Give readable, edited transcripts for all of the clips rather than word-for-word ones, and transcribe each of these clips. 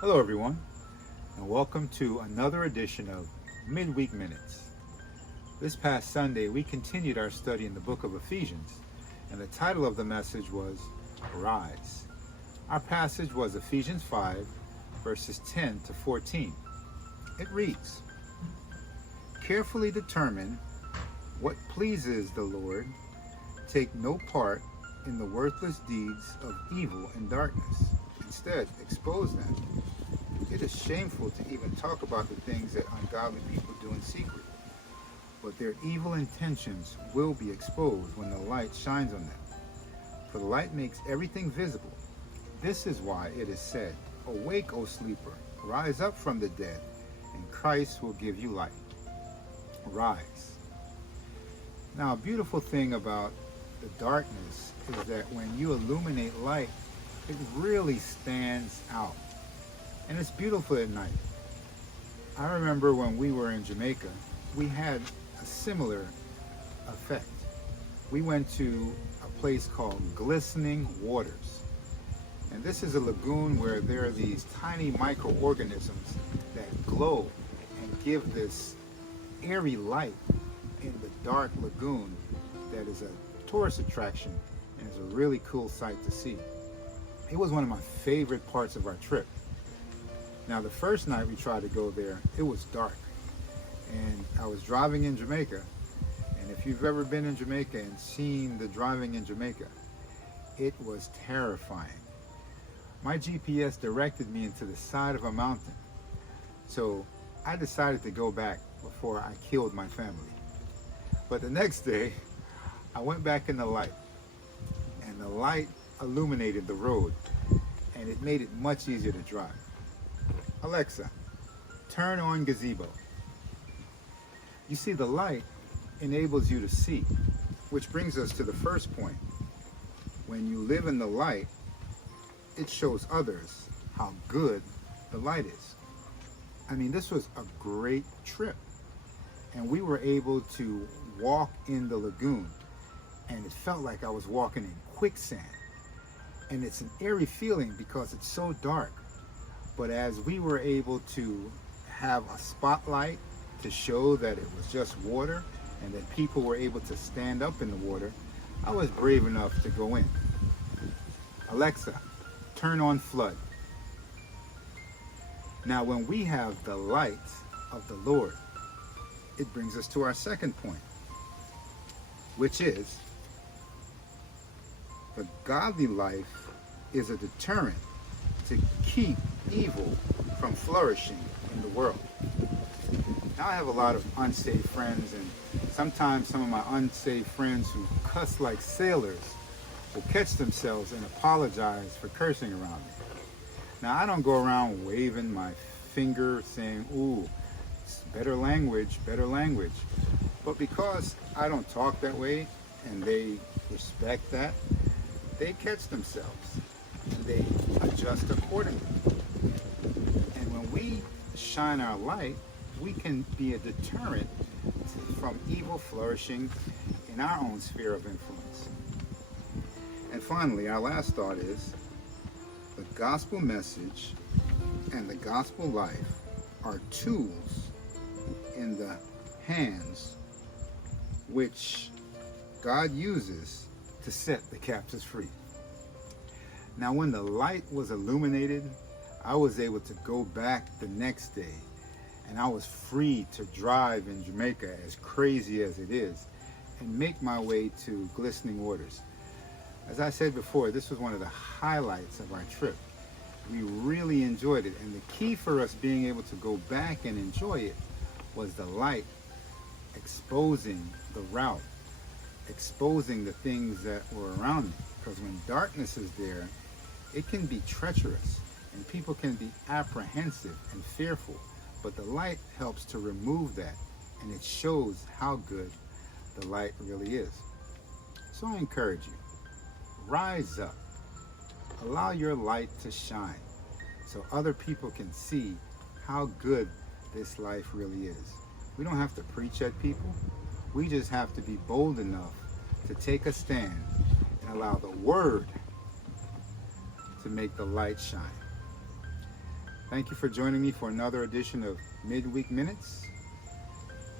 Hello, everyone, and welcome to another edition of Midweek Minutes. This past Sunday, we continued our study in the book of Ephesians, and the title of the message was Rise. Our passage was Ephesians 5, verses 10 to 14. It reads, "Carefully determine what pleases the Lord. Take no part in the worthless deeds of evil and darkness. Instead, expose them. It is shameful to even talk about the things that ungodly people do in secret, but their evil intentions will be exposed when the light shines on them. For the light makes everything visible. This is why it is said, 'Awake, O sleeper, rise up from the dead, and Christ will give you light.'" Rise. Now, a beautiful thing about the darkness is that when you illuminate light, it really stands out. And it's beautiful at night. I remember when we were in Jamaica, we had a similar effect. We went to a place called Glistening Waters. And this is a lagoon where there are these tiny microorganisms that glow and give this airy light in the dark lagoon that is a tourist attraction and is a really cool sight to see. It was one of my favorite parts of our trip. Now, the first night we tried to go there, it was dark. And I was driving in Jamaica. And if you've ever been in Jamaica and seen the driving in Jamaica, it was terrifying. My GPS directed me into the side of a mountain. So I decided to go back before I killed my family. But the next day, I went back in the light. And the light illuminated the road. And it made it much easier to drive. Alexa, turn on gazebo. You see, the light enables you to see, which brings us to the first point. When you live in the light, it shows others how good the light is. I mean, this was a great trip. And we were able to walk in the lagoon, and it felt like I was walking in quicksand. And it's an eerie feeling because it's so dark. But as we were able to have a spotlight to show that it was just water and that people were able to stand up in the water, I was brave enough to go in. Alexa, turn on flood. Now, when we have the light of the Lord, it brings us to our second point, which is the godly life is a deterrent to keep evil from flourishing in the world. Now, I have a lot of unsaved friends, and sometimes some of my unsaved friends who cuss like sailors will catch themselves and apologize for cursing around me. Now, I don't go around waving my finger saying, "Ooh, it's better language, better language." But because I don't talk that way and they respect that, they catch themselves and they adjust accordingly. And when we shine our light, we can be a deterrent from evil flourishing in our own sphere of influence. And finally, our last thought is the gospel message and the gospel life are tools in the hands which God uses to set the captives free. Now, when the light was illuminated, I was able to go back the next day, and I was free to drive in Jamaica, as crazy as it is, and make my way to Glistening Waters. As I said before, this was one of the highlights of our trip. We really enjoyed it, and the key for us being able to go back and enjoy it was the light exposing the route, exposing the things that were around me. Because when darkness is there, it can be treacherous and people can be apprehensive and fearful. But the light helps to remove that, and it shows how good the light really is. So I encourage you, rise up, allow your light to shine so other people can see how good this life really is. We don't have to preach at people. We just have to be bold enough to take a stand and allow the word to make the light shine. Thank you for joining me for another edition of Midweek Minutes,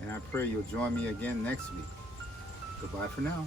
and I pray you'll join me again next week. Goodbye for now.